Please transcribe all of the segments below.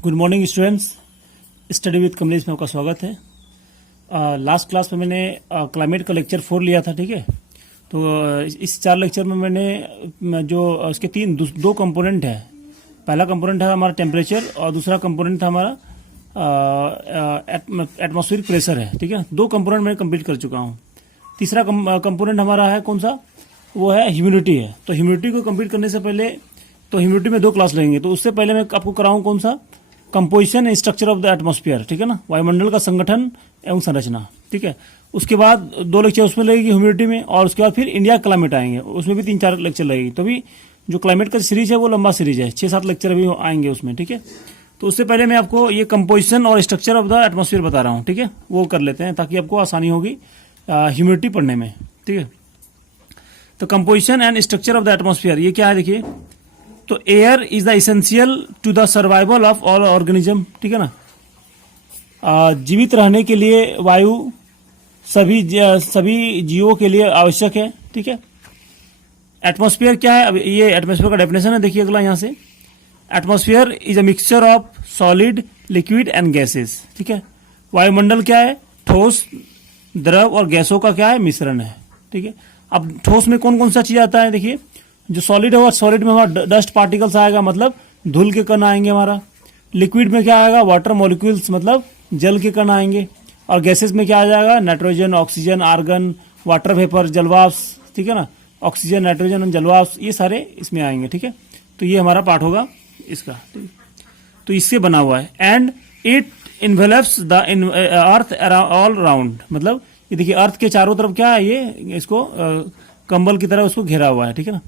Good morning students, study with Kamlesh में आपका स्वागत है। लास्ट क्लास में मैंने क्लाइमेट का लेक्चर 4 लिया था, ठीक है। तो इस 4 लेक्चर में मैंने जो इसके दो कंपोनेंट है। पहला कंपोनेंट है हमारा टेम्परेचर और दूसरा कंपोनेंट था हमारा एटमॉस्फेरिक प्रेशर है, ठीक है। 2 कंपोनेंट मैं कंप्लीट कर चुका हूँ। तीसरा कंपोनेंट हमारा है कौन सा, वो है ह्यूमिडिटी है। तो ह्यूमिडिटी को कंप्लीट करने से पहले तो ह्यूमिडिटी में 2 क्लास लगेंगे, तो उससे पहले मैं आपको कराऊँ कौन सा, composition and structure of the atmosphere, ठीक है ना, वायुमंडल का संगठन एवं संरचना, ठीक है। उसके बाद 2 लेक्चर उसमें लगेगी ह्यूमिडिटी में, और उसके बाद फिर इंडिया क्लाइमेट आएंगे, उसमें भी 3-4 लेक्चर लगेगी। तो भी जो क्लाइमेट का सीरीज है वो लंबा सीरीज है, 6-7 लेक्चर अभी आएंगे उसमें, ठीक है। तो उससे पहले मैं आपको ये कंपोजिशन और स्ट्रक्चर ऑफ द एटमॉस्फेयर बता रहा हूँ, ठीक है। वो कर लेते हैं ताकि आपको आसानी होगी ह्यूमिडिटी पढ़ने में, ठीक है। तो composition and structure of the atmosphere ये क्या है, देखिए। तो air is the essential to the survival of all organism, ठीक है ना। जीवित रहने के लिए वायु सभी जीवों के लिए आवश्यक है, ठीक है। एटमॉस्फेयर क्या है, अब ये एटमॉस्फेयर का डेफिनेशन है, देखिए अगला यहां से। Atmosphere is a mixture of solid, liquid and gases, ठीक है। वायुमंडल क्या है, ठोस, द्रव और गैसों का क्या है, मिश्रण है, ठीक है। अब ठोस में कौन कौन सा चीज आता है, देखिए। जो सॉलिड होगा, सॉलिड में हमारा डस्ट पार्टिकल्स आएगा, मतलब धूल के कण आएंगे हमारा। लिक्विड में क्या आएगा, वाटर मॉलिक्यूल्स, मतलब जल के कण आएंगे। और गैसेस में क्या आ जाएगा, nitrogen, oxygen, argon, water vapour, जलवाष्प, ठीक है ना। ऑक्सीजन, नाइट्रोजन और जलवाष्प ये सारे इसमें आएंगे, ठीक है। तो ये हमारा पार्ट होगा इसका, तो इससे बना हुआ है। And it envelopes the earth all round, मतलब ये देखिए अर्थ के चारों तरफ क्या है, ये इसको कंबल की तरह उसको घेरा हुआ है, ठीक है ना।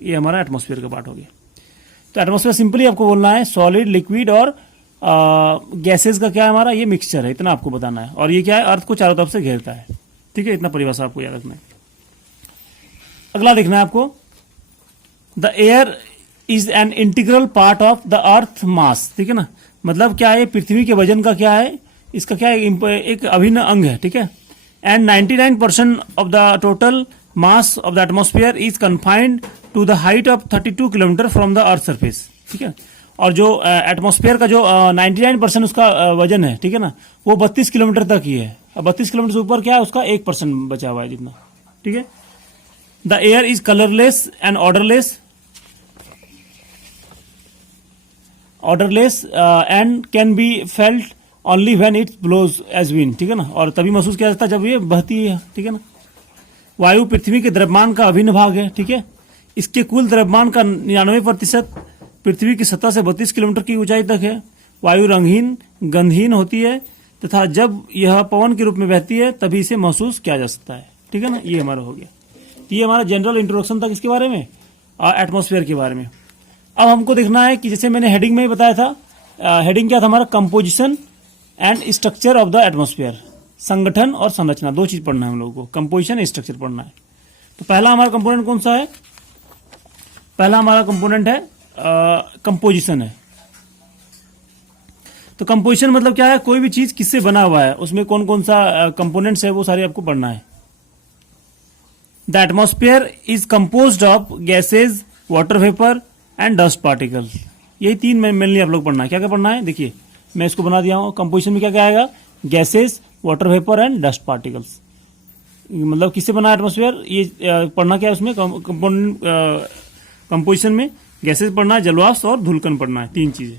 ये हमारा एटमॉस्फेयर का पार्ट हो गया। तो एटमॉस्फेयर सिंपली आपको बोलना है सॉलिड, लिक्विड और गैसेस का क्या है हमारा, ये मिक्सचर है, इतना आपको बताना है। और ये क्या है, अर्थ को चारों तरफ से घेरता है, ठीक है। इतना परिभाषा आपको याद रखना है। अगला देखना है आपको, the air is an integral part of the earth mass, ठीक है ना। मतलब क्या है, पृथ्वी के वजन का क्या है, इसका क्या है, एक अभिन्न अंग है, ठीक है। And 99% of the total mass of the atmosphere is confined to the height of 32 kilometre from the earth surface, ठीक है। और जो एटमॉस्फेयर का जो 99% उसका वजन है, ठीक है ना, वो 32 किलोमीटर तक ही है। अब 32 किलोमीटर से ऊपर क्या है, उसका 1% बचा हुआ है जितना, ठीक है। The air is colourless and odourless and can be felt only when it blows as wind, ठीक है ना। और तभी महसूस किया जाता है जब ये बहती है, ठीक है ना। वायु पृथ्वी के द्रव्यमान का अभिन्न भाग है, ठीक है। इसके कुल द्रव्यमान का 99% पृथ्वी की सतह से 32 किलोमीटर की ऊंचाई तक है। वायु रंगहीन, गंधहीन होती है तथा जब यह पवन के रूप में बहती है तभी इसे महसूस किया जा सकता है, ठीक है ना। ये हमारा हो गया, ये हमारा जनरल इंट्रोडक्शन था किसके बारे में, एटमॉस्फेयर के बारे में। अब हमको देखना है कि जैसे मैंने हेडिंग में ही बताया था, हेडिंग क्या था हमारा, composition and structure of the atmosphere, संगठन और संरचना, 2 चीज पढ़ना है हम लोगों को, कंपोजिशन एंड स्ट्रक्चर पढ़ना है। तो पहला हमारा कंपोनेंट कौन सा है, पहला हमारा कंपोनेंट है कंपोजिशन है। तो कंपोजिशन मतलब क्या है, कोई भी चीज किससे बना हुआ है, उसमें कौन कौन सा कंपोनेंट्स है वो सारे आपको पढ़ना है। The atmosphere is composed of gases, water vapour and dust particle, यही 3 मेनली आप लोग पढ़ना है। क्या क्या पढ़ना है, देखिए मैं इसको बना दिया हूं। कंपोजिशन में क्या क्या आएगा, gases, water vapour and dust particles, मतलब किससे बना है एटमॉस्फेयर, ये पढ़ना क्या है उसमें। कंपोजिशन में गैसेज पढ़ना है, जलवाष्प और धूलकण पढ़ना है, 3 चीजें।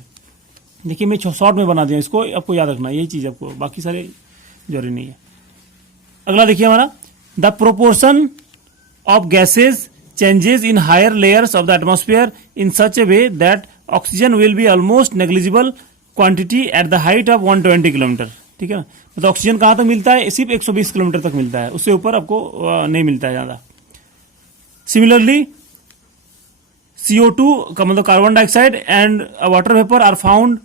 देखिए मैं शॉर्ट में बना दिया, इसको आपको याद रखना है, यही चीज आपको, बाकी सारे जरूरी नहीं है। अगला देखिए हमारा, the proportion of gases changes in higher layers of the atmosphere in such a way that oxygen will be almost negligible quantity at the height of 120 kilometre, ठीक है ना। मतलब ऑक्सीजन कहां तक मिलता है, सिर्फ 120 किलोमीटर तक मिलता है, उससे ऊपर आपको नहीं मिलता है ज्यादा। सिमिलरली CO2 का मतलब carbon dioxide and water vapour are found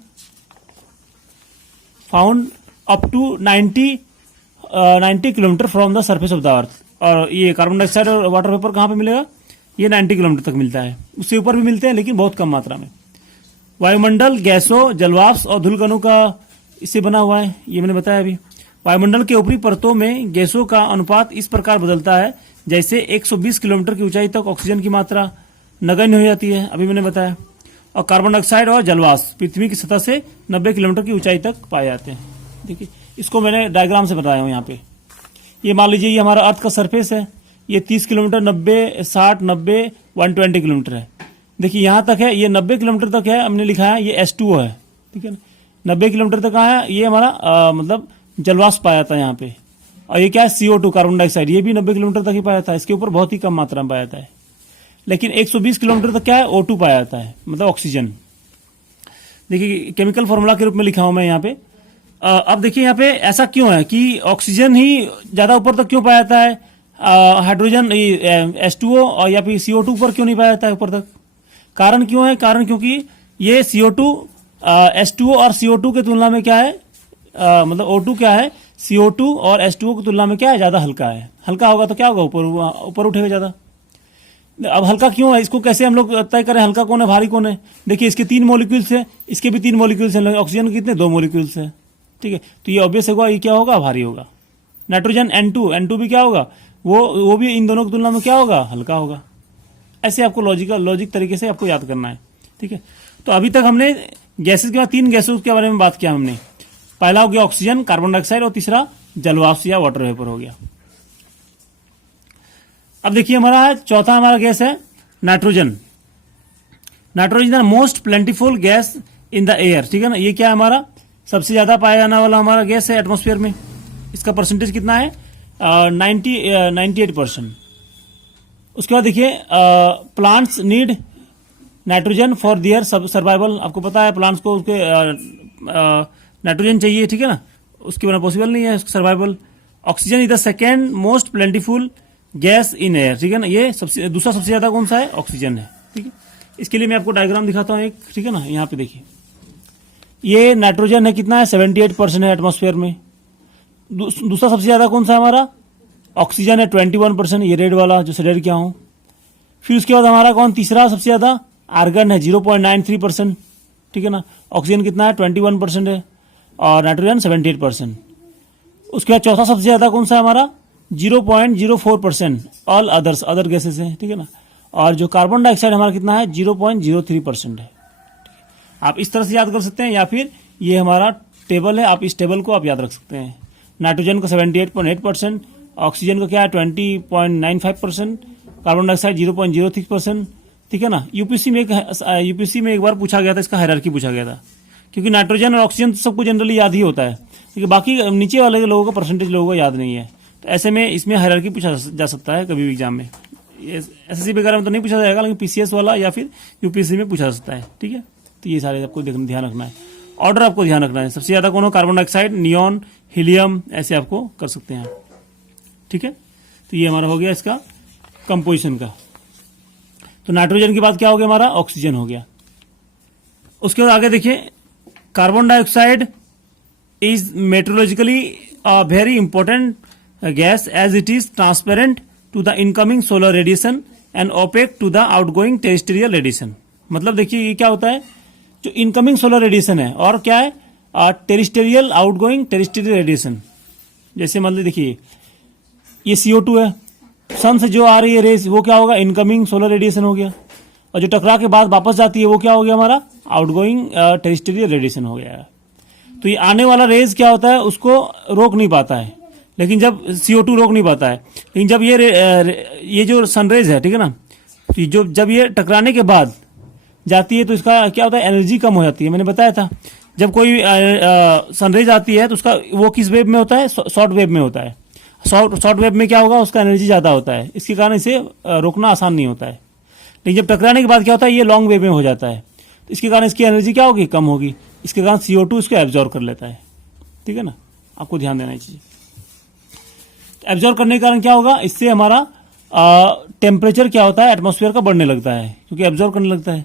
up to 90 kilometre from the surface of the earth. और ये कार्बन डाइऑक्साइड और वाटर वेपर कहां पे मिलेगा, ये 90 किलोमीटर तक मिलता है, उससे ऊपर भी मिलते हैं लेकिन बहुत कम मात्रा में। वायुमंडल गैसों, जलवाष्प और धूलकणों का इससे बना हुआ है, ये मैंने बताया अभी। वायुमंडल के ऊपरी परतों में गैसों का अनुपात इस प्रकार बदलता है जैसे 120 किलोमीटर की ऊंचाई तक ऑक्सीजन की मात्रा नगण्य हो जाती है, अभी मैंने बताया। और कार्बन डाइऑक्साइड और जलवाष्प पृथ्वी की सतह से 90 किलोमीटर की ऊंचाई तक पाए जाते हैं। देखिए इसको मैंने डायग्राम से बताया हूँ यहाँ पे। ये मान लीजिए ये हमारा अर्थ का सरफेस है, ये 30 किलोमीटर 90 60 90 120 किलोमीटर है। देखिए यहाँ तक है, ये 90 किलोमीटर तक है, हमने लिखा है ये H2O है, ठीक है ना। 90 किलोमीटर तक कहाँ है, ये हमारा मतलब जलवाष्प पाया जाता है यहाँ पे। और ये क्या है, CO2 कार्बन डाइऑक्साइड, ये भी 90 किलोमीटर तक ही पाया जाता है, इसके ऊपर बहुत ही कम मात्रा में पाया जाता है। लेकिन 120 किलोमीटर तक क्या है, O2 पाया जाता है, मतलब ऑक्सीजन। देखिए केमिकल फॉर्मूला के रूप में लिखा हूं मैं यहाँ पे। अब देखिए यहाँ पे ऐसा क्यों है कि ऑक्सीजन ही ज्यादा ऊपर तक क्यों पाया जाता है, हाइड्रोजन H2O और या फिर CO2 पर क्यों नहीं पाया जाता है ऊपर तक। कारण क्यों है, कारण क्योंकि ये CO2 H2O और CO2 की तुलना में क्या है, मतलब O2 क्या है, CO2 और H2O की तुलना में क्या है, ज्यादा हल्का है। हल्का होगा तो क्या होगा, ऊपर उठेगा ज्यादा। अब हल्का क्यों है, इसको कैसे हम लोग तय करें हल्का कौन है भारी कौन है। देखिए इसके 3 मॉलिक्यूल्स है, इसके भी 3 मॉलिक्यूल्स हैं, ऑक्सीजन के कितने 2 मॉलिक्यूल्स है, ठीक है। तो ये ऑब्वियस होगा, ये क्या होगा, भारी होगा। नाइट्रोजन N2 भी क्या होगा, वो भी इन दोनों की तुलना में क्या होगा, हल्का होगा। ऐसे आपको लॉजिक तरीके से आपको याद करना है, ठीक है। तो अभी तक हमने गैसेस के बाद 3 गैसेस के बारे में बात किया हमने। पहला हो गया ऑक्सीजन, कार्बन डाइऑक्साइड और तीसरा जलवाष्प या वाटर वेपर हो गया। अब देखिए हमारा चौथा हमारा गैस है nitrogen. Nitrogen is the most plentiful gas in the air, ठीक है ना। ये क्या है, हमारा सबसे ज्यादा पाया जाने वाला हमारा गैस है एटमॉस्फेयर में। इसका परसेंटेज कितना है, 98%। उसके बाद देखिए plants need nitrogen for their survival. आपको पता है प्लांट्स को उसके नाइट्रोजन चाहिए, ठीक है ना, उसके बिना पॉसिबल नहीं है survival. Oxygen is the second most plentiful gas in air, ठीक है ना। ये दूसरा सबसे ज्यादा कौन सा है, ऑक्सीजन है, ठीक है। इसके लिए मैं आपको डायग्राम दिखाता हूँ एक, ठीक है ना। यहाँ पे देखिए ये नाइट्रोजन है, कितना है, 78% है एटमॉस्फेयर में। दूसरा सबसे ज्यादा कौन सा है हमारा, ऑक्सीजन है 21%, ये रेड वाला जो शेड किया हूं। फिर उसके बाद हमारा कौन तीसरा सबसे ज्यादा, आर्गन है 0.93%, ठीक है ना। ऑक्सीजन कितना है 21% है और नाइट्रोजन 78%। उसके बाद चौथा सबसे ज्यादा कौन सा है हमारा, 0.04%, ऑल अदर गैसेस हैं, ठीक है ना। और जो कार्बन डाइऑक्साइड हमारा कितना है 0.03% है। आप इस तरह से याद कर सकते हैं, या फिर ये हमारा टेबल है, आप इस टेबल को आप याद रख सकते हैं। नाइट्रोजन का 78.8%, ऑक्सीजन का क्या है 20.95%, कार्बन डाइऑक्साइड 0.06%, ठीक है ना। यूपीसी में एक बार पूछा गया था, इसका हायरार्की पूछा गया था, क्योंकि नाइट्रोजन और ऑक्सीजन तो सबको जनरली याद ही होता है, लेकिन बाकी नीचे वाले लोगों का परसेंटेज लोगों को याद नहीं है। तो ऐसे में इसमें हायरार्की पूछा जा सकता है कभी भी एग्जाम में। एसएससी वगैरह में तो नहीं पूछा जाएगा, लेकिन पीसीएस वाला या फिर यूपीएससी में पूछा जा सकता है, ठीक है। तो ये सारे आपको ध्यान रखना है। ऑर्डर आपको ध्यान रखना है, सबसे ज्यादा कौन हो, कार्बन डाइऑक्साइड, नियॉन, हीलियम, ऐसे आपको कर सकते हैं, ठीक है। तो ये हमारा हो गया इसका कंपोजिशन का। तो नाइट्रोजन के बाद क्या हो गया हमारा, ऑक्सीजन हो गया। उसके बाद आगे देखिए, carbon dioxide is meteorologically very important gas as it is transparent to the incoming solar radiation and opaque to the outgoing terrestrial radiation. मतलब देखिए ये क्या होता है, जो इनकमिंग सोलर रेडिएशन है और क्या है टेरेस्ट्रियल आउटगोइंग टेरेस्ट्रियल रेडिएशन। जैसे मतलब देखिए ये CO2 है, सन से जो आ रही है रेज वो क्या होगा, इनकमिंग सोलर रेडिएशन हो गया, और जो टकरा के बाद वापस जाती है वो क्या हो गया हमारा, आउटगोइंग टेरेस्ट्रियल रेडिएशन हो गया है। तो ये आने वाला रेज क्या होता है, उसको रोक नहीं पाता है, लेकिन जब CO2 रोक नहीं पाता है, लेकिन जब ये जो सनरेज है, ठीक है ना, तो जब ये टकराने के बाद जाती है तो इसका क्या होता है, एनर्जी कम हो जाती है। मैंने बताया था जब कोई सनरेज आती है तो उसका वो किस वेव में होता है, शॉर्ट वेव में होता है। शॉर्ट वेव में क्या होगा, उसका एनर्जी ज्यादा होता है, इसके कारण इसे रोकना आसान नहीं होता है। लेकिन जब टकराने के बाद क्या होता है, ये लॉन्ग वेव में हो जाता है, तो इसके कारण इसकी एनर्जी क्या होगी, कम होगी। इसके कारण CO2 इसको एब्जॉर्व कर लेता है, ठीक है ना। आपको ध्यान देना चाहिए। एब्जॉर्व करने के कारण क्या होगा, इससे हमारा टेम्परेचर क्या होता है, एटमॉस्फेयर का बढ़ने लगता है, क्योंकि एब्जॉर्व करने लगता है।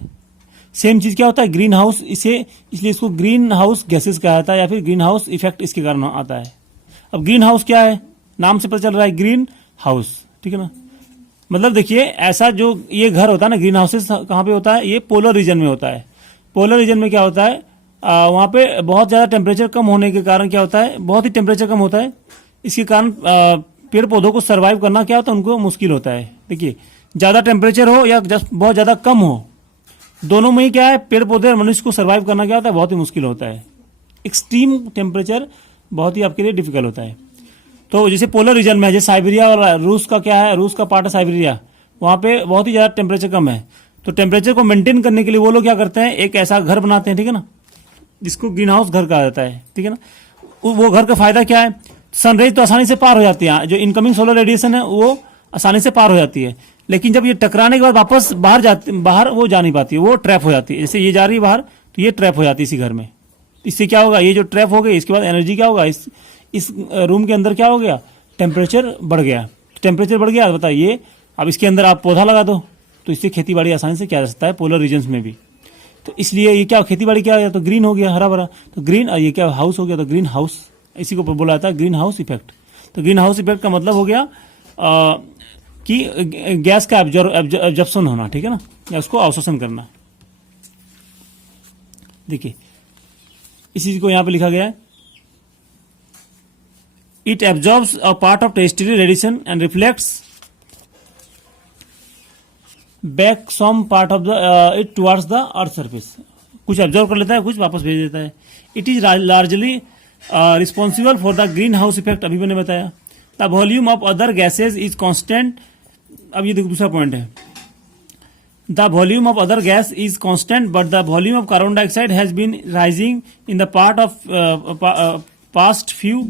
सेम चीज क्या होता है, ग्रीन हाउस, इसलिए इसको ग्रीन हाउस गैसेस कहा जाता है, या फिर ग्रीन हाउस इफेक्ट इसके कारण आता है। अब ग्रीन हाउस क्या है, नाम से पता चल रहा है ग्रीन हाउस, ठीक है ना। मतलब देखिए ऐसा जो ये घर होता है ना, ग्रीन हाउसेस कहाँ पे होता है, ये पोलर रीजन में होता है। पोलर रीजन में क्या होता है, वहां पे बहुत ज्यादा टेम्परेचर कम होने के कारण क्या होता है, बहुत ही टेम्परेचर कम होता है, इसके कारण पेड़ पौधों को सर्वाइव करना क्या होता है, उनको मुश्किल होता है। देखिए ज्यादा टेम्परेचर हो या बहुत ज्यादा कम हो, दोनों में ही क्या है, पेड़ पौधे और मनुष्य को सर्वाइव करना क्या होता है, बहुत ही मुश्किल होता है। एक्सट्रीम टेम्परेचर बहुत ही आपके लिए डिफिकल्ट होता है। तो जैसे पोलर रीजन में है, जैसे साइबेरिया और रूस का क्या है, रूस का पार्ट है साइबेरिया, वहाँ पे बहुत ही ज़्यादा टेम्परेचर कम है। तो टेम्परेचर को मेंटेन करने के लिए वो लोग क्या करते हैं, एक ऐसा घर बनाते हैं, ठीक है ना, जिसको ग्रीन हाउस घर कहा जाता है, ठीक है ना। वो घर का फायदा क्या है, सनरेज तो आसानी से पार हो जाती है, जो इनकमिंग सोलर रेडिएशन है वो आसानी से पार हो जाती है, लेकिन जब ये टकराने के बाद वापस बाहर वो जा नहीं पाती, वो ट्रैप हो जाती है। जैसे ये जा रही है बाहर, तो ये ट्रैप हो जाती है इसी घर में। इससे क्या होगा, ये जो ट्रैप हो गई, इसके बाद एनर्जी क्या होगा, इस रूम के अंदर क्या हो गया, टेम्परेचर बढ़ गया। टेम्परेचर बढ़ गया, बताइए, अब इसके अंदर आप पौधा लगा दो, तो इससे खेती बाड़ी आसानी से किया जा सकता है पोलर रीजन्स में भी। तो इसलिए ये क्या, खेती बाड़ी क्या हो गया, तो ग्रीन हो गया, हरा भरा। तो ग्रीन, ये क्या हाउस हो गया, तो ग्रीन हाउस, इसी को बोला जाता है ग्रीन हाउस इफेक्ट। तो ग्रीन हाउस इफेक्ट का मतलब हो गया कि गैस का एब्जॉर्प्शन होना, ठीक है ना, या उसको अवशोषण करना। देखिए इसी चीज को यहां पे लिखा गया है, it absorbs a part of terrestrial radiation and reflects back some part of the it towards the earth surface. कुछ एब्जॉर्व कर लेता है, कुछ वापस भेज देता है। It is largely responsible for the greenhouse effect, अभी मैंने बताया। The volume of other gases is constant. अब ये देखो दूसरा पॉइंट है, the volume of other gas is constant but the volume of carbon dioxide has been rising in the part of past few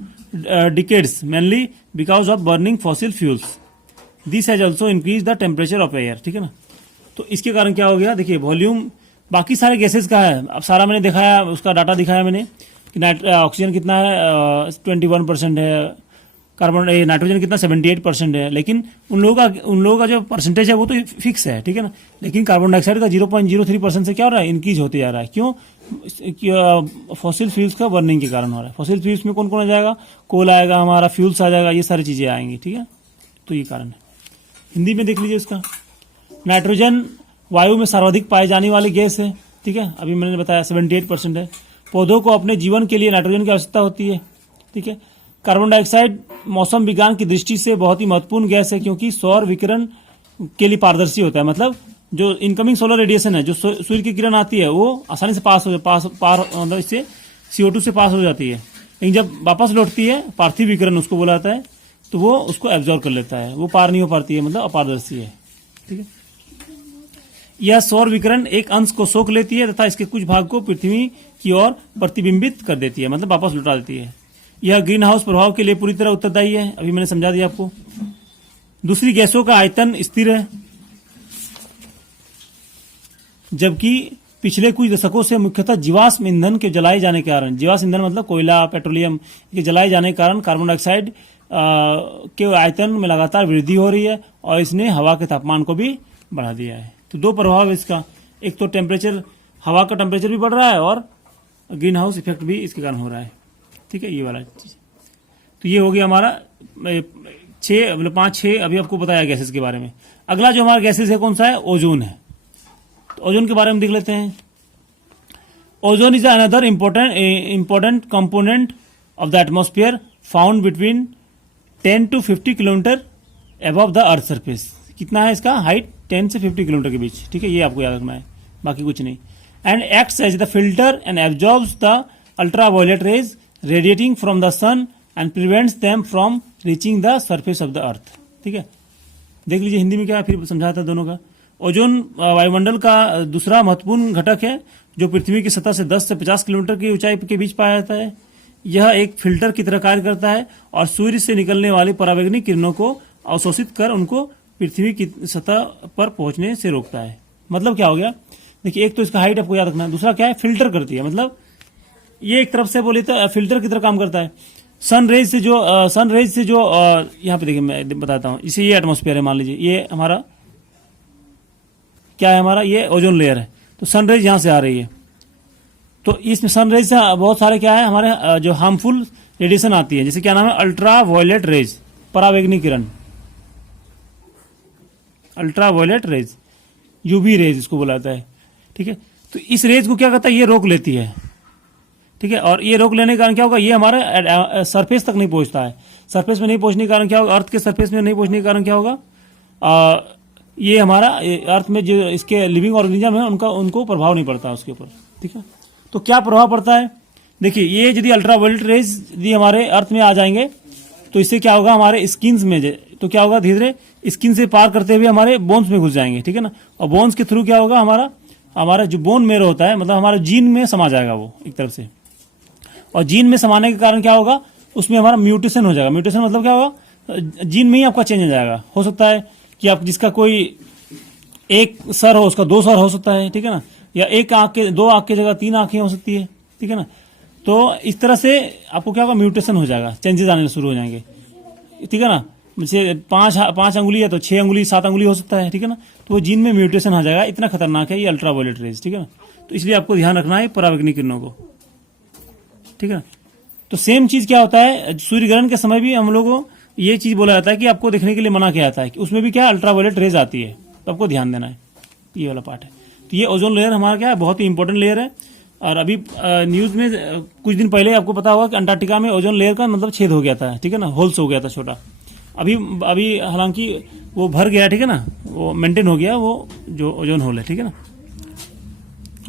decades mainly because of burning fossil fuels. This has also increase the temperature of air, ठीक है ना। तो इसके कारण क्या हो गया, देखिए वॉल्यूम बाकी सारे गैसेस का है, अब सारा मैंने दिखाया, उसका डाटा दिखाया मैंने कि ऑक्सीजन कितना है 21% है, कार्बन नाइट्रोजन कितना 78% है, लेकिन उन लोगों का जो परसेंटेज है वो तो फिक्स है, ठीक है ना। लेकिन कार्बन डाइऑक्साइड का 0.03% से क्या हो रहा है, इंक्रीज होते जा रहा है। क्यों, फॉसिल फ्यूल्स का बर्निंग के कारण हो रहा है। फॉसिल फ्यूल्स में कौन कौन आ जाएगा, कोल आएगा, हमारा फ्यूल्स आ जाएगा, ये सारी चीजें आएंगी, ठीक है। तो ये कारण है। हिंदी में देख लीजिए इसका, नाइट्रोजन वायु में सर्वाधिक पाए जाने वाली गैस है, ठीक है, अभी मैंने बताया 78% है। पौधों को अपने जीवन के लिए नाइट्रोजन की आवश्यकता होती है, ठीक है। कार्बन डाइऑक्साइड मौसम विज्ञान की दृष्टि से बहुत ही महत्वपूर्ण गैस है, क्योंकि सौर विकिरण के लिए पारदर्शी होता है। मतलब जो इनकमिंग सोलर रेडिएशन है, जो सूर्य की किरण आती है, वो आसानी से मतलब इससे CO2 से पास हो जाती है, लेकिन जब वापस लौटती है, पार्थिव विकिरण उसको बोला जाता है, तो वो उसको एब्जॉर्ब कर लेता है, वो पार नहीं हो पाती है, मतलब अपारदर्शी है, ठीक है। यह सौर विकिरण एक अंश को सोख लेती है तथा इसके कुछ भाग को पृथ्वी की ओर प्रतिबिंबित कर देती है, मतलब वापस लौटा देती है। यह ग्रीन हाउस प्रभाव के लिए पूरी तरह उत्तरदायी है, अभी मैंने समझा दिया आपको। दूसरी गैसों का आयतन स्थिर है, जबकि पिछले कुछ दशकों से मुख्यतः जीवाश्म ईंधन के जलाए जाने के कारण, जीवाश्म ईंधन मतलब कोयला, पेट्रोलियम के जलाए जाने के कारण कार्बन डाइऑक्साइड के आयतन में लगातार वृद्धि हो रही है, और इसने हवा के तापमान को भी बढ़ा दिया है। तो दो प्रभाव है इसका, एक तो टेम्परेचर, हवा का टेम्परेचर भी बढ़ रहा है, और ग्रीन हाउस इफेक्ट भी इसके कारण हो रहा है, ठीक है, ये वाला चीज। तो ये हो गया हमारा 5-6 अभी आपको बताया गैसेस के बारे में। अगला जो हमारा गैसेस है कौन सा है, ओजोन है। तो ओजोन के बारे में देख लेते हैं। Ozone is another important component of the atmosphere found between 10 to 50 kilometre above the earth surface. कितना है इसका हाइट, 10 से 50 किलोमीटर के बीच, ठीक है, ये आपको याद रखना है, बाकी कुछ नहीं। And acts as the filter and absorbs the ultraviolet rays radiating from the sun and prevents them from reaching the surface of the earth, ठीक है। देख लीजिए हिंदी में क्या है, फिर समझाता है दोनों का। ओजोन वायुमंडल का दूसरा महत्वपूर्ण घटक है, जो पृथ्वी की सतह से 10 से 50 किलोमीटर की ऊंचाई के बीच पाया जाता है। यह एक फिल्टर की तरह कार्य करता है और सूर्य से निकलने वाली पराबैंगनी किरणों को अवशोषित कर उनको पृथ्वी की सतह पर पहुंचने से रोकता है। मतलब क्या हो गया, देखिए एक तो इसका हाइट आपको याद रखना है, दूसरा क्या है, फिल्टर करती है। मतलब ये एक तरफ से बोले तो फिल्टर की तरह काम करता है। सनरेज से जो यहाँ पे देखिए मैं बताता हूँ, इसे ये एटमॉस्फेयर है, मान लीजिए ये हमारा क्या है, हमारा ये ओजोन लेयर है। तो सनरेज यहाँ से आ रही है, तो इसमें सनरेज से बहुत सारे क्या है हमारे जो हार्मफुल रेडिएशन आती है, जैसे क्या नाम है, अल्ट्रा वायलेट रेज, पराबैंगनी किरण, ultraviolet rays, UV rays इसको बोला जाता है, ठीक है। तो इस रेज को क्या करता है, ये रोक लेती है, ठीक है। और ये रोक लेने के कारण क्या होगा, ये हमारे सरफेस तक नहीं पहुंचता है। सरफेस में नहीं पहुंचने के कारण क्या होगा, अर्थ के सरफेस में नहीं पहुंचने के कारण क्या होगा, ये हमारा अर्थ में जो इसके लिविंग ऑर्गेनिज्म है उनको प्रभाव नहीं पड़ता उसके ऊपर, ठीक है। तो क्या प्रभाव पड़ता है, देखिए ये यदि अल्ट्रावायलेट रेज यदि हमारे अर्थ में आ जाएंगे तो इससे क्या होगा, हमारे स्किन में तो क्या होगा, धीरे धीरे स्किन से पार करते हुए हमारे बोन्स में घुस जाएंगे, ठीक है ना। और बोन्स के थ्रू क्या होगा, हमारा जो बोन मेरो होता है, मतलब हमारे जीन में समा जाएगा वो एक तरफ से। और जीन में समाने के कारण क्या होगा, उसमें हमारा म्यूटेशन हो जाएगा। म्यूटेशन मतलब क्या होगा, जीन में ही आपका चेंज हो जाएगा। हो सकता है कि आप जिसका कोई एक सर हो उसका 2 सर हो सकता है, ठीक है ना, या एक आंख के 2 आंख की जगह 3 आंखें हो सकती है, ठीक है ना। तो इस तरह से आपको क्या होगा, म्यूटेशन हो जाएगा, चेंजेस आने शुरू हो जाएंगे, ठीक है ना। जैसे 5 अंगुली है तो 6 अंगुली 7 अंगुली हो सकता है, ठीक है ना। तो वो जीन में म्यूटेशन आ जाएगा। इतना खतरनाक है ये अल्ट्रावायलेट रेज, ठीक है ना। तो इसलिए आपको ध्यान रखना है पराबैंगनी किरणों को, ठीक है ना। तो सेम चीज क्या होता है, सूर्य ग्रहण के समय भी हम लोगों को ये चीज बोला जाता है कि आपको देखने के लिए मना किया जाता है कि उसमें भी क्या अल्ट्रावायलेट रेज आती है, तो आपको ध्यान देना है, ये वाला पार्ट है। तो ये ओजोन लेयर हमारा क्या है, बहुत ही इंपॉर्टेंट लेयर है। और अभी न्यूज में कुछ दिन पहले आपको पता होगा कि अंटार्कटिका में ओजोन लेयर का मतलब छेद हो गया था, ठीक है ना, होल्स हो गया था छोटा। अभी हालांकि वो भर गया, ठीक है ना, वो मेंटेन हो गया वो जो ओजोन होल है, ठीक है ना।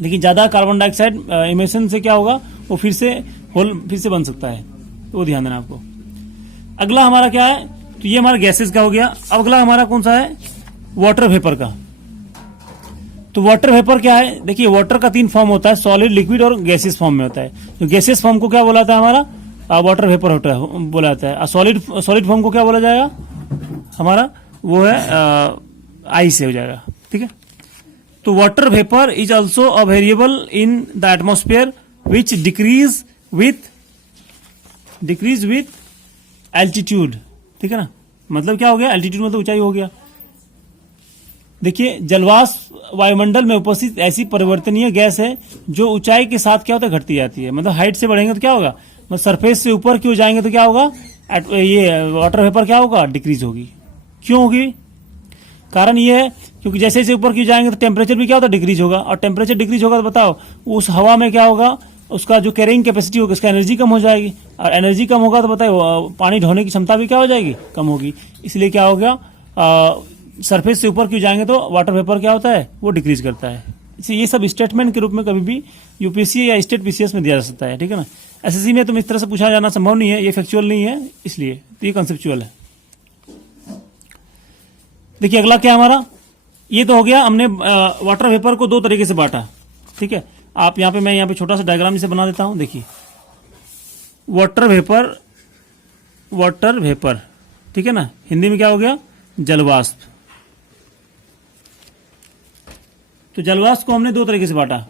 लेकिन ज्यादा कार्बन डाइऑक्साइड इमिशन से क्या होगा, वो फिर से होल फिर से बन सकता है, तो वो ध्यान देना आपको। अगला हमारा क्या है, तो ये हमारा गैसेस का हो गया। अब अगला हमारा कौन सा है, वाटर वेपर का। तो वाटर वेपर क्या है, देखिए वाटर का 3 फॉर्म होता है, सॉलिड, लिक्विड और गैसेस फॉर्म में होता है। तो गैसेस फॉर्म को क्या बोला जाता है, हमारा वाटर वेपर होता है बोला जाता है। सॉलिड फॉर्म को क्या बोला जाएगा, हमारा वो है आइस हो जाएगा, ठीक है। तो water vapour is also a variable in the atmosphere which decrease with altitude, ठीक है ना। मतलब क्या हो गया, एल्टीट्यूड मतलब ऊंचाई हो गया। देखिए जलवाष्प वायुमंडल में उपस्थित ऐसी परिवर्तनीय गैस है जो ऊंचाई के साथ क्या होता है, घटती जाती है। मतलब हाइट से बढ़ेंगे तो क्या होगा, मतलब सरफेस से ऊपर क्यों जाएंगे तो क्या होगा, ये वाटर वेपर क्या होगा, डिक्रीज होगी। क्यों होगी, कारण ये है क्योंकि जैसे जैसे ऊपर क्यों जाएंगे तो टेम्परेचर भी क्या होता है, डिक्रीज होगा। और टेम्परेचर डिक्रीज होगा तो बताओ उस हवा में क्या होगा, उसका जो कैरिंग कैपेसिटी होगी, उसका एनर्जी कम हो जाएगी। और एनर्जी कम होगा तो बताइए पानी ढोने की क्षमता भी क्या हो जाएगी, कम होगी। इसलिए क्या हो गया, सरफेस से ऊपर क्यों जाएंगे तो वाटर वेपर क्या होता है, वो डिक्रीज करता है। इसलिए ये सब स्टेटमेंट के रूप में कभी भी यूपीएससी या स्टेट पीसीएस में दिया जा सकता है, ठीक है ना। एसएससी में तुम इस तरह से पूछा जाना संभव नहीं है, ये फैक्चुअल नहीं है, इसलिए तो ये कंसेप्चुअल है। देखिए अगला क्या हमारा, ये तो हो गया, हमने वाटर वेपर को 2 तरीके से बांटा, ठीक है। आप यहाँ पे, मैं यहाँ पे छोटा सा डायग्राम इसे बना देता हूं। देखिए वाटर वेपर, ठीक है ना, हिंदी में क्या हो गया, जलवाष्प। तो जलवाष्प को हमने 2 तरीके से बांटा,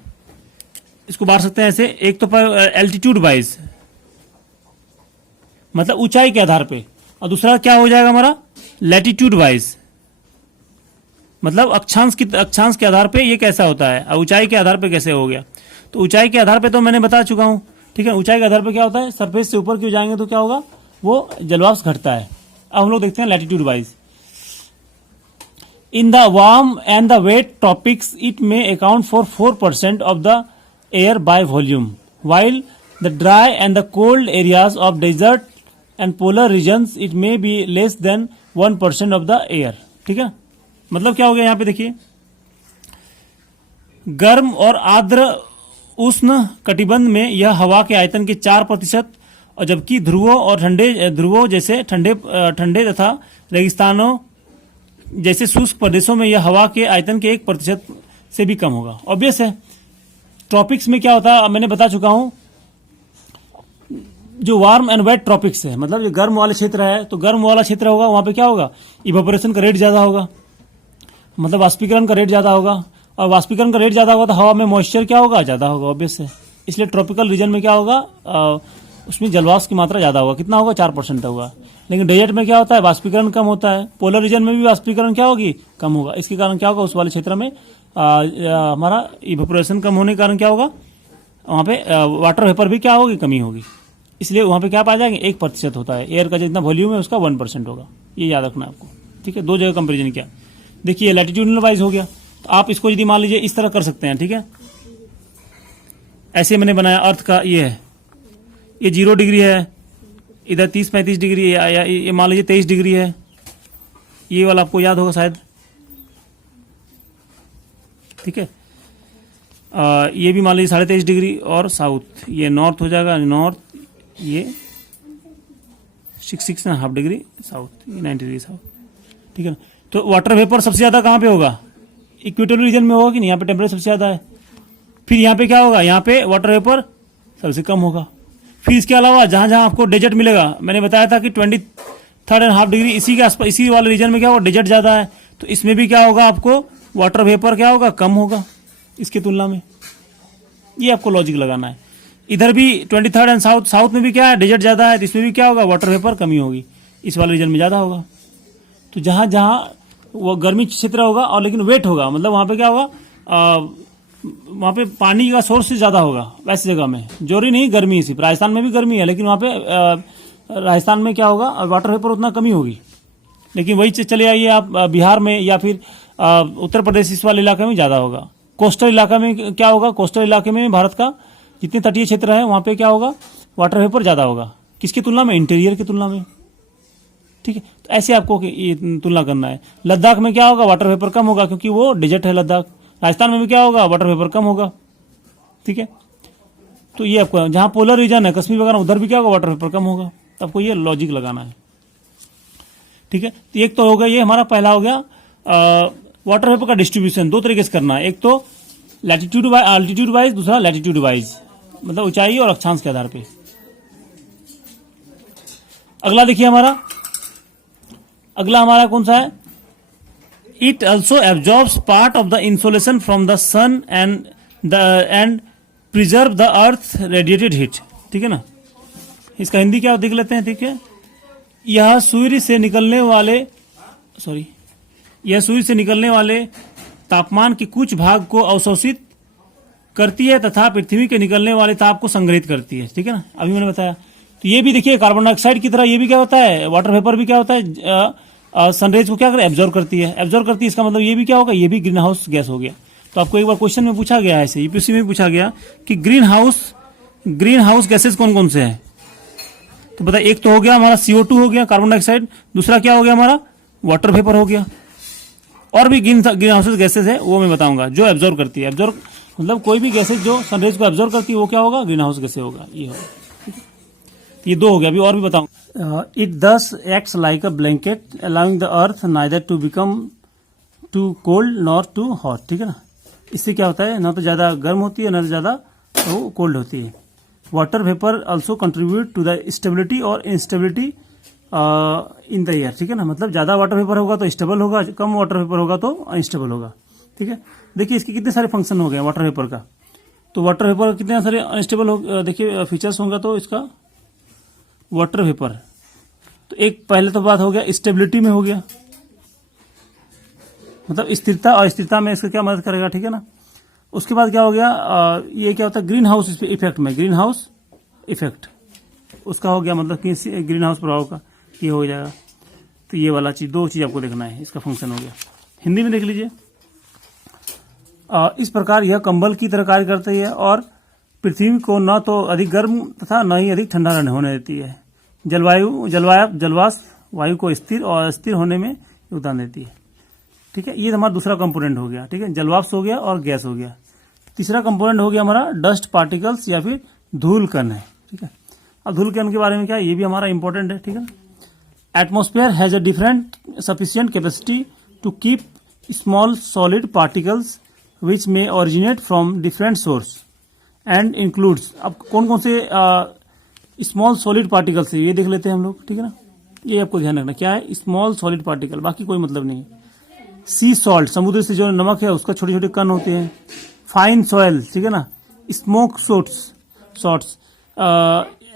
इसको बांट सकते हैं ऐसे। एक तो एल्टीट्यूड वाइज, मतलब ऊंचाई के आधार पे, और दूसरा क्या हो जाएगा हमारा, लैटिट्यूड वाइज, मतलब अक्षांश के आधार पे ये कैसा होता है, और ऊंचाई के आधार पे कैसे हो गया। तो ऊंचाई के आधार पे तो मैंने बता चुका हूं, ठीक है। ऊंचाई के आधार पे क्या होता है, सरफेस से ऊपर क्यों जाएंगे तो क्या होगा, वो जलवाष्प घटता है। अब हम लोग देखते हैं latitude wise. In the warm and the wet tropics it may account for 4% of the air by volume, while the dry and the cold areas of desert and polar regions it may be less than 1% of the air, ठीक है। मतलब क्या हो गया यहाँ पे, देखिए गर्म और आर्द्र उष्ण कटिबंध में यह हवा के आयतन के 4%, और जबकि ध्रुवों जैसे ठंडे तथा रेगिस्तानों जैसे शुष्क प्रदेशों में यह हवा के आयतन के 1% से भी कम होगा। ऑब्वियस है, ट्रॉपिक्स में क्या होता है मैंने बता चुका हूं, जो वार्म एंड वेट ट्रॉपिक्स है, मतलब जो गर्म वाले क्षेत्र है, तो गर्म वाला क्षेत्र होगा वहां पे क्या होगा, इवेपोरेशन का रेट ज्यादा होगा, मतलब वाष्पीकरण का रेट ज्यादा होगा। और वाष्पीकरण का रेट ज्यादा होगा तो हवा में मॉइस्चर क्या होगा, ज्यादा होगा, ऑब्वियस है। इसलिए ट्रॉपिकल रीजन में क्या होगा, उसमें जलवाष्प की मात्रा ज्यादा होगा। कितना होगा, 4% होगा। लेकिन डेजर्ट में क्या होता है, वाष्पीकरण कम होता है। पोलर रीजन में भी वाष्पीकरण क्या होगी, कम होगा। इसके कारण क्या होगा, उस वाले क्षेत्र में हमारा इवेपोरेशन कम होने के कारण क्या होगा, वहां पे वाटर वेपर भी क्या होगी, कमी होगी। इसलिए वहां पे क्या पाया जाएंगे, 1% होता है। एयर का जितना वॉल्यूम है उसका 1% होगा, ये याद रखना है आपको, ठीक है। 2 जगह कंपेरिजन किया। देखिए लैटिट्यूडनल वाइज हो गया, तो आप इसको यदि मान लीजिए इस तरह कर सकते हैं, ठीक है। ऐसे मैंने बनाया, अर्थ का ये है, ये 0 डिग्री है, इधर 30-35 डिग्री है, या ये मान लीजिए 23 डिग्री है। ये वाला आपको याद होगा शायद, ठीक है। ये भी मान लीजिए 23.5 डिग्री, और साउथ ये नॉर्थ हो जाएगा, नॉर्थ ये 6.5 डिग्री साउथ, ये 90 डिग्री साउथ, ठीक है ना। तो वाटर वेपर सबसे ज़्यादा कहाँ पे होगा? इक्वेटोरियल रीजन में होगा कि नहीं? यहाँ पे टेम्परेचर सबसे ज़्यादा है। फिर यहाँ पे क्या होगा? यहाँ पे वाटर वेपर सबसे कम होगा। फिर इसके अलावा जहाँ जहाँ आपको डेजर्ट मिलेगा, मैंने बताया था कि 23.5 डिग्री इसी के आसपास, इसी वाले रीजन में क्या होगा? डेजर्ट ज़्यादा है, तो इसमें भी क्या होगा? आपको वाटर वेपर क्या होगा? कम होगा इसकी तुलना में। ये आपको लॉजिक लगाना है। इधर भी 23 एंड साउथ में भी क्या है? डेजर्ट ज़्यादा है, तो इसमें भी क्या होगा? वाटर वेपर कमी होगी, इस वाले रीजन में ज़्यादा होगा। तो जहाँ जहाँ वो गर्मी क्षेत्र होगा और लेकिन वेट होगा, मतलब वहाँ पे क्या होगा? वहाँ पे पानी का सोर्स ज़्यादा होगा वैसी जगह में। जोरी नहीं, गर्मी सिर्फ। राजस्थान में भी गर्मी है, लेकिन वहाँ पे राजस्थान में क्या होगा? वाटर वेपर उतना कमी होगी। लेकिन वही चले आइए आप बिहार में या फिर उत्तर प्रदेश, इस वाले इलाके में ज़्यादा होगा। कोस्टल इलाका में क्या होगा? कोस्टल इलाके में भारत का जितने तटीय क्षेत्र है वहाँ पे क्या होगा? वाटर वेपर ज़्यादा होगा। किसकी तुलना में? इंटीरियर की तुलना में, ठीक है। तो ऐसे आपको ये तुलना करना है। लद्दाख में क्या होगा? वाटर वेपर कम होगा, क्योंकि वो डेजर्ट है लद्दाख। राजस्थान में भी क्या होगा? वाटर वेपर कम होगा, ठीक है। तो ये आपको, जहाँ पोलर रीजन है कश्मीर वगैरह, उधर भी क्या होगा? वाटर वेपर कम होगा। तो आपको ये लॉजिक लगाना है, ठीक है। तो एक तो हो गया, ये हमारा पहला हो गया वाटर वेपर का डिस्ट्रीब्यूशन। दो तरीके से करना है, एक तो लैटिट्यूड वाइज, अल्टीट्यूड वाइज, दूसरा लैटिट्यूड वाइज, मतलब ऊंचाई और अक्षांश के आधार पे। अगला देखिए अगला हमारा कौन सा है? It also absorbs part of the insolation from the sun and preserve the earth radiated heat, ठीक है ना। इसका हिंदी क्या देख लेते हैं, ठीक है। यह सूर्य से निकलने वाले तापमान के कुछ भाग को अवशोषित करती है तथा पृथ्वी के निकलने वाले ताप को संग्रहित करती है, ठीक है ना। अभी मैंने बताया। तो ये भी देखिए कार्बन डाइऑक्साइड की तरह ये भी क्या होता है? वाटर वेपर भी क्या होता है? सनरेज को क्या करे? एब्जॉर्ब करती है। एब्जॉर्ब करती है, इसका मतलब ये भी क्या होगा? ये भी ग्रीन हाउस गैस हो गया। तो आपको एक बार क्वेश्चन में पूछा गया है, ऐसे यूपीएससी में पूछा गया कि ग्रीन हाउस गैसेज कौन कौन से हैं? तो बताइए, एक तो हो गया हमारा CO2 हो गया, कार्बन डाइऑक्साइड। दूसरा क्या हो गया हमारा? वाटर वेपर हो गया। और भी ग्रीन हाउस गैसेज है, वो मैं बताऊंगा, जो एब्जॉर्ब करती है। एब्जॉर्ब मतलब कोई भी गैसेज जो सनराइज को एब्जॉर्ब करती है वो क्या होगा? ग्रीन हाउस गैसेज होगा। ये होगा, ठीक है। तो ये दो हो गया, अभी और भी बताऊंगा। It thus acts like a blanket allowing the earth neither to become too cold nor too hot, ठीक है ना। इससे क्या होता है? ना तो ज्यादा गर्म होती है, ना तो ज्यादा वो कोल्ड होती है। Water vapour also contribute to the stability और इंस्टेबिलिटी इन द एयर, ठीक है ना। मतलब ज्यादा वाटर वेपर होगा तो स्टेबल होगा, कम वाटर वेपर होगा तो अनस्टेबल होगा, ठीक है। देखिए इसके कितने सारे फंक्शन हो गए वाटर वेपर का। तो वाटर वेपर कितने सारे अनस्टेबल हो, देखिए फीचर्स होगा। तो इसका वाटर वेपर, तो एक पहले तो बात हो गया स्टेबिलिटी में हो गया, मतलब स्थिरता और अस्थिरता में इसका क्या मदद करेगा, ठीक है ना। उसके बाद क्या हो गया? ये क्या होता है? ग्रीन हाउस इफेक्ट में, ग्रीन हाउस इफेक्ट उसका हो गया, मतलब कि ग्रीन हाउस प्रभाव का ये हो जाएगा। तो ये वाला चीज, दो चीज आपको देखना है, इसका फंक्शन हो गया। हिंदी में देख लीजिए। इस प्रकार यह कंबल की तरह कार्य करती है और पृथ्वी को न तो अधिक गर्म तथा न ही अधिक ठंडा होने देती है। जलवाष्प वायु को स्थिर और अस्थिर होने में योगदान देती है, ठीक है। ये हमारा दूसरा कंपोनेंट हो गया, ठीक है। जलवाष्प हो गया और गैस हो गया। तीसरा कंपोनेंट हो गया हमारा डस्ट पार्टिकल्स या फिर धूल कण है, ठीक है। अब धूल कण के बारे में क्या है? ये भी हमारा इंपॉर्टेंट है, ठीक है। Atmosphere has a different sufficient capacity to keep small solid particles which may originate from different source and includes. अब कौन कौन से स्मॉल सॉलिड पार्टिकल्स है ये देख लेते हैं हम लोग, ठीक है ना। ये आपको ध्यान रखना क्या है? स्मॉल सॉलिड पार्टिकल, बाकी कोई मतलब नहीं है। सी सॉल्ट, समुद्र से जो नमक है उसका छोटे छोटे कण होते हैं। फाइन सॉयल, ठीक है ना। स्मोक शॉट्स,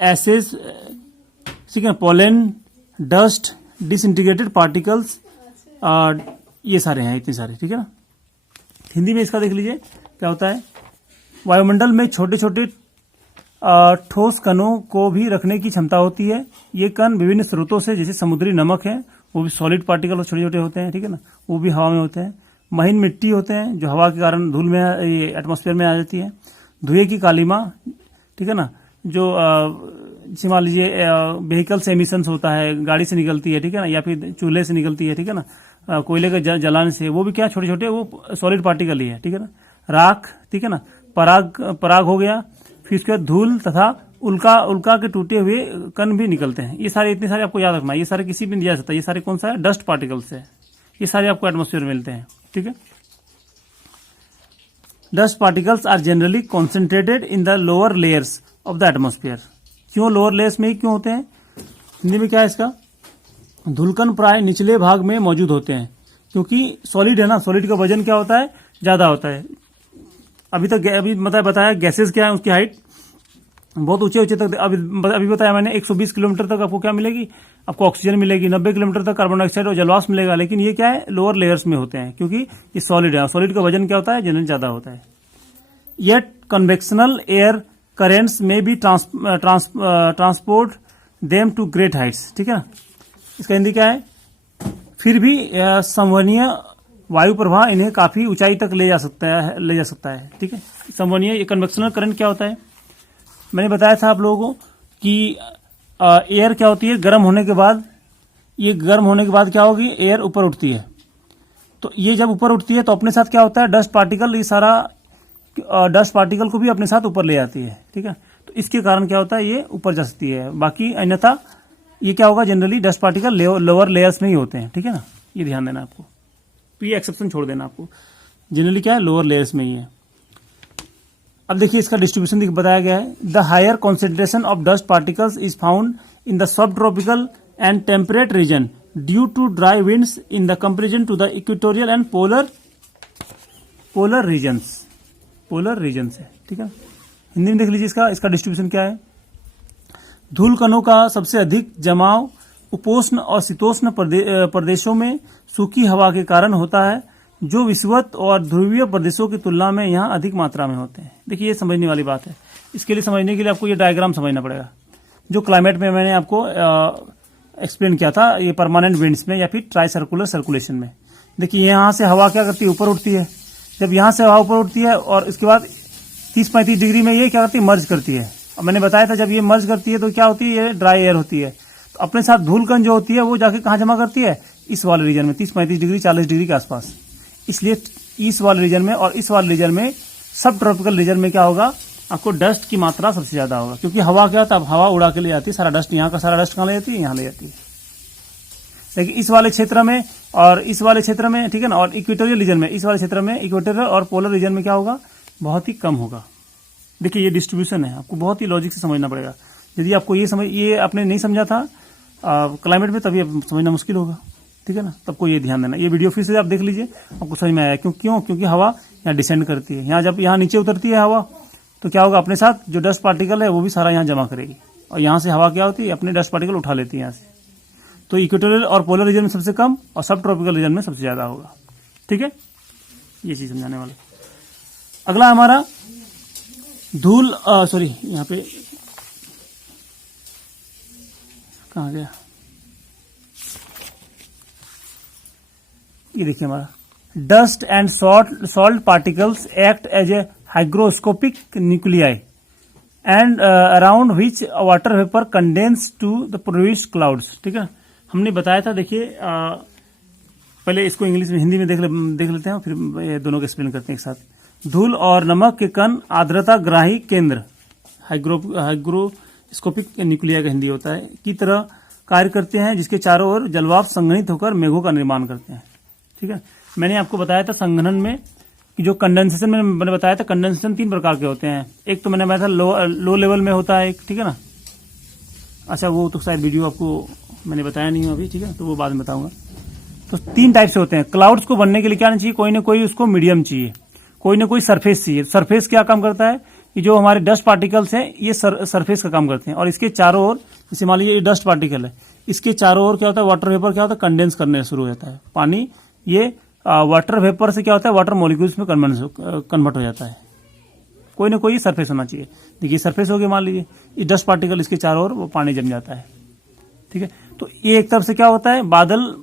एसेस, ठीक है। पोलन, डस्ट, डिसइंटीग्रेटेड पार्टिकल्स, ये सारे हैं, इतने सारे, ठीक है ना। हिंदी में इसका देख लीजिए क्या होता है। वायुमंडल में छोटे छोटे ठोस कणों को भी रखने की क्षमता होती है। ये कण विभिन्न स्रोतों से, जैसे समुद्री नमक है वो भी सॉलिड पार्टिकल छोटे छोटे होते हैं, ठीक है ना, वो भी हवा में होते हैं। महीन मिट्टी होते हैं जो हवा के कारण धूल में एटमॉस्फेयर में आ जाती है। धुएं की कालीमा, ठीक है ना, जो जैसे मान लीजिए व्हीकल से एमिशंस होता है, गाड़ी से निकलती है, ठीक है ना, या फिर चूल्हे से निकलती है, ठीक है ना, कोयले के जलाने से, वो भी क्या छोटे छोटे वो सॉलिड पार्टिकल ही है, ठीक है ना। राख, ठीक है ना, पराग हो गया, फिर उसके बाद धूल तथा उल्का के टूटे हुए कण भी निकलते हैं। ये सारे इतने सारे आपको याद रखना है, ये सारे किसी भी नहीं जा सकता, ये सारे कौन सा है, डस्ट पार्टिकल्स है, ये सारे आपको एटमॉस्फेयर में मिलते हैं, ठीक है। Dust particles are generally concentrated in the lower layers of the atmosphere. क्यों लोअर लेयर्स में ही क्यों होते हैं, हिंदी में क्या है इसका, धूलकण प्राय निचले भाग में मौजूद होते हैं, क्योंकि सॉलिड है ना, सॉलिड का वजन क्या होता है, ज्यादा होता है। अभी बताया गैसेस क्या है, उसकी हाइट बहुत ऊंचे तक, अभी बताया मैंने 120 किलोमीटर तक आपको क्या मिलेगी, आपको ऑक्सीजन मिलेगी, 90 किलोमीटर तक कार्बन डाइऑक्साइड और जलवाष्प मिलेगा। लेकिन ये क्या है, लोअर लेयर्स में होते हैं, क्योंकि ये सॉलिड है, सॉलिड का वजन क्या होता है, जनरली ज्यादा होता है। येट कन्वेक्शनल एयर करेंट्स में भी transport them to great heights, ठीक है ना। इसका हिंदी क्या है, फिर भी संवहनीय वायु प्रवाह इन्हें काफी ऊंचाई तक ले जा सकता है, ठीक है। संवहनीय कन्वेक्शनल करंट क्या होता है, मैंने बताया था आप लोगों को कि एयर क्या होती है, गर्म होने के बाद, ये गर्म होने के बाद क्या होगी, एयर ऊपर उठती है। तो ये जब ऊपर उठती है तो अपने साथ क्या होता है, डस्ट पार्टिकल, ये सारा डस्ट पार्टिकल को भी अपने साथ ऊपर ले जाती है, ठीक है। तो इसके कारण क्या होता है, ये ऊपर जा सकती है। बाकी अन्यथा ये क्या होगा, generally dust particle lower layers में ही होते हैं, ठीक है ना, ये ध्यान देना आपको। तो ये एक्सेप्शन छोड़ देना आपको, जनरली क्या है, लोअर लेयर्स में ही है। अब देखिए इसका डिस्ट्रीब्यूशन बताया गया है। The higher concentration of dust particles is found in the subtropical and temperate region due to dry winds in the comparison to the equatorial and polar regions है, ठीक है। हिंदी में देख लीजिए इसका डिस्ट्रीब्यूशन क्या है। धूल कणों का सबसे अधिक जमाव उपोष्ण और शीतोष्ण प्रदेशों में सूखी हवा के कारण होता है, जो विषुवत और ध्रुवीय प्रदेशों की तुलना में यहाँ अधिक मात्रा में होते हैं। देखिए ये समझने वाली बात है। इसके लिए समझने के लिए आपको ये डायग्राम समझना पड़ेगा, जो क्लाइमेट में मैंने आपको एक्सप्लेन किया था, ये परमानेंट विंड्स में या फिर ट्राई सर्कुलर सर्कुलेशन में। देखिए यहाँ से हवा क्या करती है, ऊपर उठती है। जब यहाँ से हवा ऊपर उठती है और इसके बाद 30-35 डिग्री में ये क्या करती है, मर्ज करती है। अब मैंने बताया था जब ये मर्ज करती है तो क्या होती है, ये ड्राई एयर होती है। तो अपने साथ धूलकण जो होती है वो जाके कहाँ जमा करती है, इस वाले रीजन में, 30-35 डिग्री 40 डिग्री के आसपास। इसलिए इस वाले रीजन में और इस वाले रीजन में, सब ट्रॉपिकल रीजन में क्या होगा, आपको डस्ट की मात्रा सबसे ज्यादा होगा, क्योंकि हवा क्या होता है, हवा उड़ा के ले जाती है सारा डस्ट। यहाँ का सारा डस्ट कहाँ ले जाती है, यहाँ ले जाती है। लेकिन इस वाले क्षेत्र में और इस वाले क्षेत्र में, ठीक है ना, और इक्वेटोरियल रीजन में, इस वाले क्षेत्र में, इक्वेटोरियल और पोलर रीजन में क्या होगा, बहुत ही कम होगा। देखिए ये डिस्ट्रीब्यूशन है, आपको बहुत ही लॉजिक से समझना पड़ेगा। यदि आपको ये आपने नहीं समझा था क्लाइमेट में, तभी समझना मुश्किल होगा, ठीक है ना। तब को ये ध्यान देना। ये वीडियो फिर से आप देख लीजिए, आपको समझ में आया। क्योंकि हवा यहाँ डिसेंड करती है। यहाँ जब यहाँ नीचे उतरती है हवा, तो क्या होगा, अपने साथ जो डस्ट पार्टिकल है वो भी सारा यहाँ जमा करेगी, और यहाँ से हवा क्या होती है, अपने डस्ट पार्टिकल उठा लेती है यहाँ से। तो इक्वेटोरियल और पोलर रीजन में सबसे कम और सब ट्रॉपिकल रीजन में सबसे ज्यादा होगा, ठीक है। ये चीज समझाने वाले। अगला हमारा धूल, सॉरी यहाँ पे कहाँ गया, ये देखिए हमारा dust and salt particles act as a hygroscopic nuclei and around which water vapour condense to the produced clouds, ठीक है। हमने बताया था, देखिए पहले इसको इंग्लिश में, हिंदी में देख लेते हैं, फिर ये दोनों को एक्सप्लेन करते हैं एक साथ। धूल और नमक के कण आर्द्रता ग्राही केंद्र, हाइग्रोस्कोपिक न्यूक्लिया का हिंदी होता है, की तरह कार्य करते हैं, जिसके चारों ओर जलवाष्प संघनित होकर मेघों का निर्माण करते हैं, ठीक है। मैंने आपको बताया था संघनन में कि जो कंडेंसेशन में मैंने बताया था, कंडेंसेशन 3 प्रकार के होते हैं। एक तो मैंने बताया था लो लेवल में होता है एक, ठीक है ना। अच्छा वो तो शायद वीडियो आपको मैंने बताया नहीं अभी, ठीक है, तो वो बाद में बताऊंगा। तो 3 टाइप से होते हैं। क्लाउड्स को बनने के लिए क्या नहीं चाहिए, कोई ना कोई उसको मीडियम चाहिए, कोई ना कोई सरफेस चाहिए। सरफेस क्या काम करता है, कि जो हमारे डस्ट पार्टिकल्स हैं ये सरफेस का काम करते हैं, और इसके चारों ओर, जैसे मान लीजिए ये डस्ट पार्टिकल है, इसके चारों ओर क्या होता है, वाटर वेपर क्या होता है, कंडेंस करने शुरू हो जाता है पानी। ये वाटर वेपर से क्या होता है, वाटर मॉलिक्यूल्स में कन्वर्ट हो जाता है। कोई ना कोई सरफेस होना चाहिए। देखिए सरफेस हो गया, मान लीजिए ये डस्ट पार्टिकल, इसके चारों ओर वो पानी जम जाता है, ठीक है। तो ये एक तरफ से क्या होता है, बादल,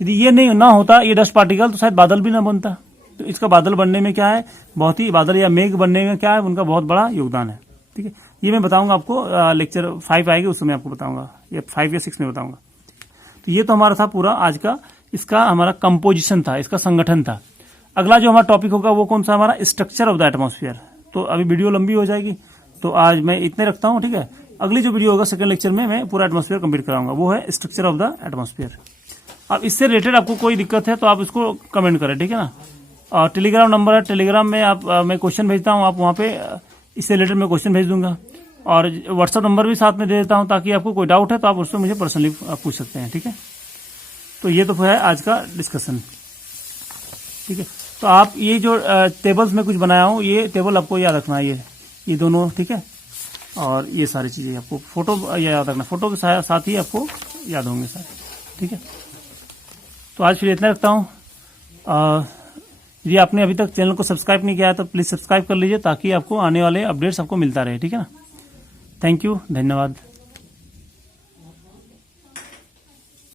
यदि ये नहीं ना होता ये डस्ट पार्टिकल, तो शायद बादल भी ना बनता। तो इसका बादल बनने में क्या है, बहुत ही, बादल या मेघ बनने में क्या है, उनका बहुत बड़ा योगदान है, ठीक है। ये मैं बताऊंगा आपको, लेक्चर 5 आएगी उस समय आपको बताऊंगा, या 5 या 6 में बताऊंगा। तो ये तो हमारा था पूरा आज का इसका हमारा कंपोजिशन था, इसका संगठन था। अगला जो हमारा टॉपिक होगा वो कौन सा, हमारा स्ट्रक्चर ऑफ द एटमॉस्फेयर। तो अभी वीडियो लंबी हो जाएगी, तो आज मैं इतने रखता हूँ, ठीक है। अगली जो वीडियो होगा सेकंड लेक्चर में मैं पूरा एटमॉस्फेयर कंप्लीट कराऊंगा, वो है स्ट्रक्चर ऑफ द एटमॉस्फेयर। अब इससे रिलेटेड आपको कोई दिक्कत है तो आप इसको कमेंट करें, ठीक है ना। और टेलीग्राम नंबर है, टेलीग्राम में आप मैं क्वेश्चन भेजता हूँ, आप वहाँ पे इससे रिलेटेड मैं क्वेश्चन भेज दूंगा। और व्हाट्सअप नंबर भी साथ में दे देता हूँ, ताकि आपको कोई डाउट है तो आप उससे मुझे पर्सनली पूछ सकते हैं, ठीक है। तो ये तो है आज का डिस्कशन, ठीक है। तो आप ये जो टेबल्स में कुछ बनाया हूँ, ये टेबल आपको याद रखना है, ये दोनों, ठीक है। और ये सारी चीज़ें आपको फोटो याद रखना, फोटो के साथ ही आपको याद होंगे सारे, ठीक है। तो आज फिर इतना रखता हूँ। यदि आपने अभी तक चैनल को सब्सक्राइब नहीं किया है तो प्लीज़ सब्सक्राइब कर लीजिए, ताकि आपको आने वाले अपडेट्स आपको मिलता रहे, ठीक है ना। थैंक यू, धन्यवाद।